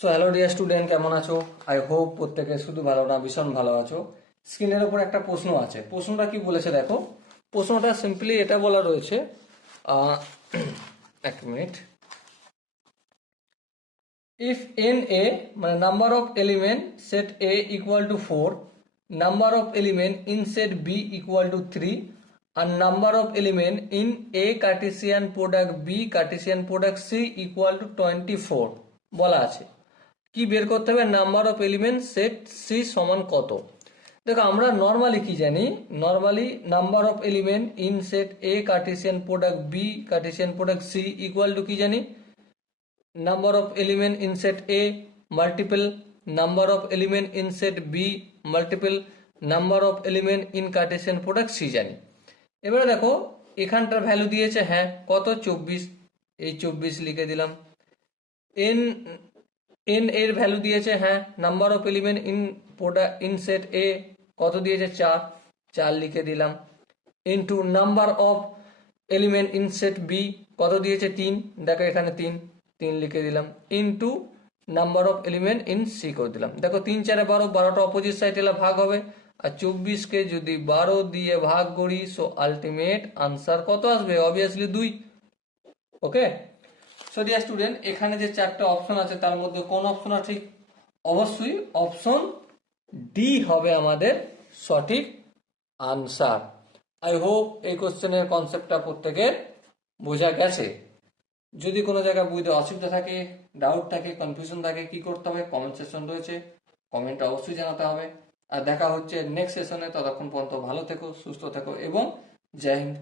So hello dear student, কেমন আছো? I hope প্রত্যেকে শুধু ভালো না ভীষণ ভালো আছো। স্ক্রিনের ওপর একটা প্রশ্ন আছে, প্রশ্নটা কি বলেছে দেখো। প্রশ্নটা সিম্পলি এটা বলা রয়েছে, আহ, এক মিনিট। ইফ এন এ মানে number of element set A equal to 4, number of element in set B equal to 3 আর number of element in A Cartesian product B Cartesian product C equal to 24 বলা আছে। কি বের করতে হবে? Number of element set C সমান কত। দেখো আমরা নর্মালি কি জানি, normally number of element in set A Cartesian product B Cartesian product C equal to কি জানি, number of element in set A multiple number of element in set B multiple number of element in Cartesian product C জানি। এবারে দেখো এখানটার value দিয়েছে, হ্যাঁ কত, 24, এই 24 লিখে দিলাম। n n এর ভ্যালু দিয়েছে, হ্যাঁ number of element in product in set A কত দিয়েছে, 4, 4 লিখে দিলাম। Into number of element in set B কত দিয়েছে, 3, দেখো এখানে 3, 3 লিখে দিলাম। Into number of element in C করে দিলাম। দেখো 3 4 12, 12টা অপোজিট সাইড এলে ভাগ হবে, আর 24কে যদি 12 দিয়ে ভাগ করি সো আলটিমেট আনসার কত আসবে? অবভিয়াসলি 2। ওকে, সো ডিয়ার স্টুডেন্ট, এখানে যে 4টা অপশন আছে তার মধ্যে কোন অপশনটা ঠিক? অবশ্যই অপশন ডি হবে আমাদের সঠিক আনসার। আই হোপ এই কোশ্চেনের কনসেপ্টটা প্রত্যেকের বোঝা গেছে। যদি কোনো জায়গায় বুঝতে অসুবিধা থাকে, ডাউট থাকে, কনফিউশন থাকে, কি করতে হবে? কমেন্ট সেকশন রয়েছে, কমেন্টে অবশ্যই জানাতে হবে। আর দেখা হচ্ছে নেক্সট সেশনে। ততক্ষণ পর্যন্ত ভালো থেকো, সুস্থ থেকো এবং জয় হিন্দ।